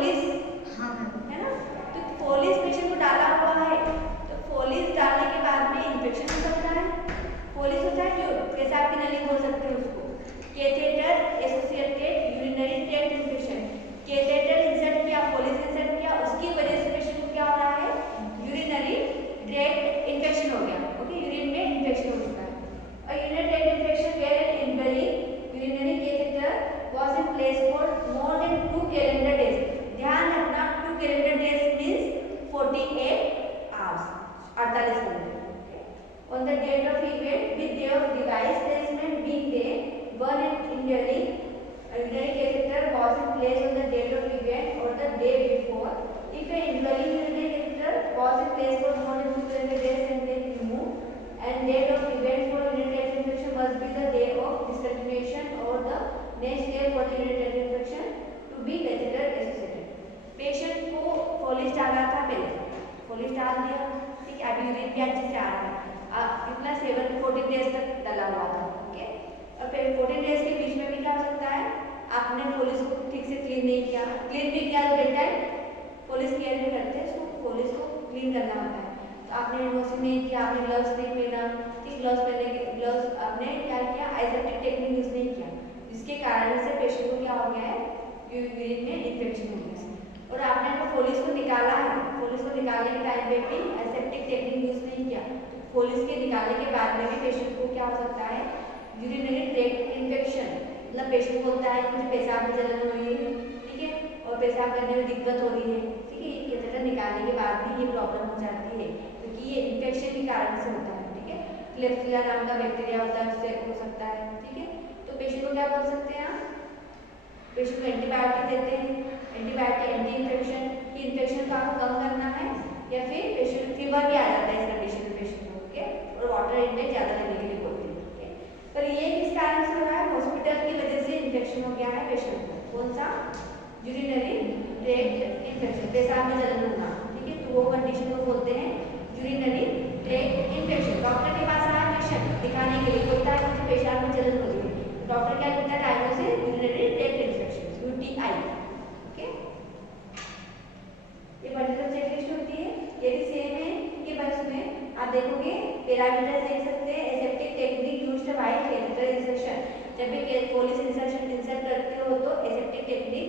फोलिस, हाँ मैम। है ना, तो फोलिस पेशेंट को डाला हुआ है, तो फोलिस डालने के बाद में इन्फेक्शन हो सकता है। फोलिस होता है ट्यूब, पेशाब की नली बोल सकते हैं उसको। Catheter associated urinary tract infection, catheter insert किया, फोलिस इंसर्ट किया, उसकी वजह से पेशेंट को क्या हो रहा है, यूरिनरी ट्रैक्ट इन्फेक्शन हो गया। ओके, यूरिन में इन्फेक्शन हो चुका है। और urinary tract infection where an invalid urinary catheter was in place for more than 2 calendar days. ध्यान रखना 2 calendar days means 48 hours, 48 घंटे। On the date of event with day of device placement being day, one urinary catheter was in place on the date of event or the day before. If a indwelling urinary catheter was in place for more than 2 calendar days and then removed, and date of event for urinary tract infection must be the day of discontinuation or the next day for the urinary tract infection to be catheter associated. Patient को फोलिस डाला था, पहले फोलिस डाल दिया, ठीक है, अभी urine भी अच्छे से आ रहा है, कितना 14 डेज तक डाला हुआ था। ओके, और फिर 14 डेज के बीच में भी क्या हो सकता है, आपने फोलिस को ठीक से क्लीन नहीं किया, तो डेट टाइम फोलिस केयर नहीं करते, उसको फोलिस को क्लीन करना होता है। तो आपने वॉशिंग नहीं किया, आपने ग्लव्स नहीं पहना, ठीक, ग्लव्स आपने क्या किया, एसेप्टिक टेक्निक यूज नहीं किया, जिसके कारण से पेशेंट को क्या हो गया है, यूरिन में इन्फेक्शन हो गया। और आपने तो फोलिस को निकाला है, फोलिस को निकालने के टाइम पे भी एसेप्टिक टेक्निक यूज नहीं किया, फोलिस के निकालने के बाद में भी पेशेंट को क्या हो सकता है, यूरिनरी ट्रैक्ट इन्फेक्शन, मतलब पेशेंट बोलता है कि मुझे पेशाब में जलन हो रही है, ठीक है, और पेशाब करने में दिक्कत हो रही है, ठीक है, कैथेटर निकालने के बाद भी ये प्रॉब्लम हो जाती है, क्योंकि ये इन्फेक्शन के कारण से होता है, ठीक है, क्लेफ्सिला नाम का बैक्टीरिया होता है, उससे हो सकता है, ठीक है। तो पेशेंट को क्या बोल सकते हैं आप, पेशेंट को एंटीबायोटिक देते हैं, एंटीबायोटिक एंटी इन्फेक्शन की, इन्फेक्शन को आपको कम करना है, या फिर पेशेंट फीवर भी आ जाता है इस कंडीशन में पेशेंट को, ओके, और वाटर इनटेक ज़्यादा लेने के लिए बोलते हैं, ओके। पर ये किस कारण से हो रहा है, हॉस्पिटल की वजह से इन्फेक्शन हो गया है पेशेंट को, कौन सा, यूरिनरी ट्रैक्ट इन्फेक्शन, पेशाब में जलन होना, ठीक है, तो वो कंडीशन को बोलते हैं यूरिनरी ट्रैक्ट इन्फेक्शन। डॉक्टर के पास आया पेशेंट दिखाने के लिए, बोलता है मुझे पेशाब में जलन हो रही है, डॉक्टर क्या करता है, diagnosis urinary tract infection, UTI, okay. ये पर्टिकुलर चेकलिस्ट होती है, ये भी सेम है कि बस में आप देखोगे पैरामीटर्स देख सकते हैं, aseptic technique used while catheter insertion, जब भी फोलिस इंसर्शन इंसर्ट करते हो तो एसेप्टिक टेक्निक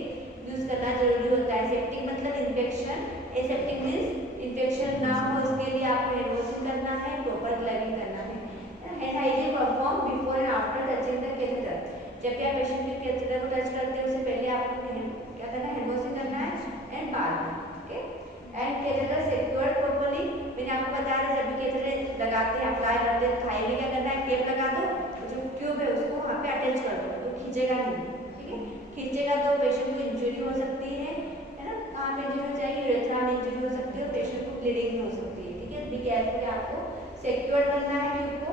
यूज करना जरूरी होता है। सेप्टिक मतलब इन्फेक्शन, एसेप्टिक मींस इन्फेक्शन ना हो, उसके लिए आपको हैंड वॉशिंग करना है, प्रॉपर ग्लविंग करना है, hand hygiene perform before and after touching the catheter, जब भी आप पेशेंट के कैथेटर को टच करते हैं उससे पहले आपको क्या करना है, हैंड वॉशिंग करना है एंड बाद में, okay. And catheter secured properly, मैंने आपको बताया जब भी कैथेटर लगाते हैं, अप्लाई करते हैं, थाई में क्या करना है, टेप लगा दो, जो ट्यूब है उसको वहाँ पे अटैच कर दो, तो खींचेगा नहीं, ठीक है, खींचेगा तो पेशेंट को इंजरी हो सकती है ना, कहाँ पे इंजरी हो जाएगी, यूरेथ्रा में इंजरी हो सकती है और पेशेंट को ब्लीडिंग हो सकती है, ठीक है। बी केयरफुल, आपको सिक्योर करना है ट्यूब को।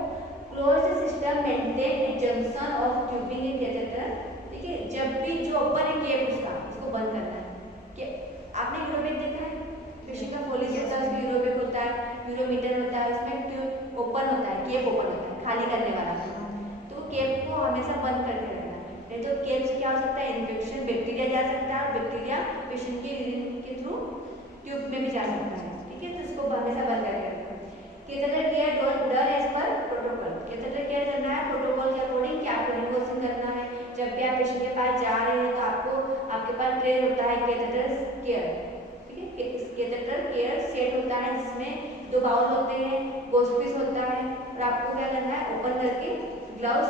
Closed system maintain the junction of tubing in catheter, ठीक है, जब भी जो ओपन है केप उसको बंद करना है। कि आपने यूरोपेक देखा है, पेशेंट का फोलिस होता है, उसमें यूरोपेक होता है, यूरोमीटर होता है, उसमें ट्यूब ओपन होता है, केप ओपन होता है, खाली करने वाला, तो केप को हमेशा बंद करके रखना है, नहीं तो केप से क्या हो सकता है, इन्फेक्शन, बैक्टीरिया जा सकता है, बैक्टीरिया पेशेंट के यूरिन के थ्रू ट्यूब में भी जा सकता है, ठीक है, तो इसको हमेशा बंद करके रखना है। Catheter care done as per protocol, catheter care करना है प्रोटोकॉल के अकॉर्डिंग, कि आपको हैंड वॉशिंग करना है, जब भी आप पेशेंट के पास जा रहे हैं तो आपको आपके पास ट्रे होता है कैथेटर केयर, ठीक है, कैथेटर केयर सेट होता है जिसमें 2 बाउल होते हैं, गोस्पीस होता है, और आपको क्या करना है, ओपन करके ग्लव्स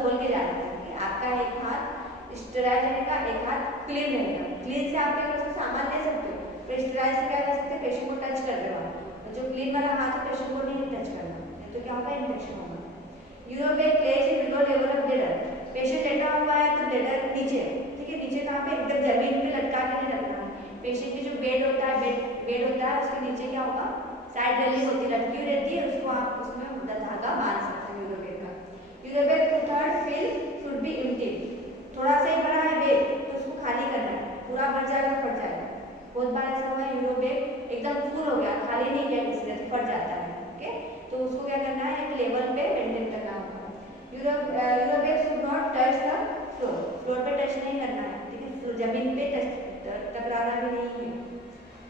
खोल के जाना है, आपका एक हाथ स्टेराइल रहेगा, एक हाथ क्लीन रहेगा, क्लीन से आप क्या कर सकते हो, सामान ले सकते हो, तो स्टेराइल से क्या कर सकते हैं, पेशेंट को टच कर रहे हो, जो क्लीन वाला हाथ है पेशेंट को नहीं टच करना, नहीं तो क्या होगा, इन्फेक्शन होगा। Urobag place in below level of bladder, patient लेटा हुआ है तो ब्लेडर नीचे, ठीक है, नीचे कहाँ पे, एकदम जमीन पे लटका के नहीं रखना है, पेशेंट की जो बेड होता है, बेड होता है उसके नीचे क्या होगा, साइड डली होती है, लटकी हुई रहती है, उसको आप उसमें धागा बांध सकते हैं यूरोपेक का। Urobag third fill should be empty, थोड़ा सा ही भरा है बेड तो उसको खाली करना है, पूरा भर जाएगा फट जाएगा, बहुत बार ऐसा हुआ है यूरोपेक एकदम फुल हो गया, खाली नहीं किया किसी ने, फट जाता है, ओके, तो उसको क्या करना है, एक लेवल पे मेंटेन करना होगा। Urobag should not touch the floor, floor पे टच नहीं करना है, ठीक है, जमीन पे टच टकरा बताना भी नहीं है।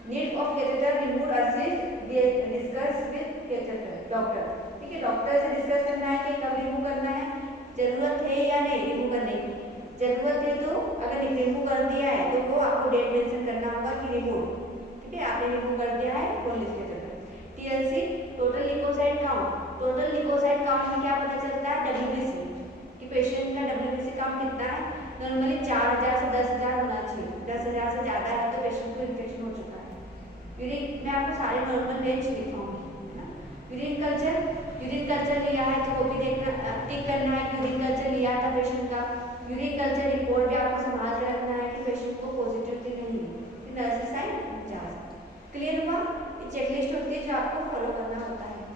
Need of catheter remove assist discuss with catheter doctor. ठीक है, डॉक्टर से डिस्कस करना है कि कब रिमूव करना है, जरूरत है या नहीं रिमूव करने की। जरूरत है तो अगर रिमूव कर दिया है तो वो आपको डेट मेंशन करना होगा कि रिमूव। ठीक है, आपने रिमूव कर दिया है Foley's catheter. TLC total leukocyte count. Total leukocyte count में क्या पता चलता है, डब्ल्यूबीसी कि पेशेंट का डब्ल्यूबीसी काउंट कितना है। नॉर्मली 4000 से 10000 होना चाहिए। 10000 से ज़्यादा है तो पेशेंट को इन्फेक्शन हो चुका है। यूरिन मैं आपको सारे नॉर्मल रेंज लिखवाऊंगी। यूरिन कल्चर लिया है तो वो भी देखना टिक करना है कि यूरिन कल्चर लिया था पेशेंट का। यूरिन कल्चर रिपोर्ट भी आपको संभाल के रखना है कि पेशेंट को पॉजिटिव कि नहीं है, फिर नर्सिंग साइड जा सकते। क्लियर हुआ? चेकलिस्ट होती है जो आपको फॉलो करना होता है।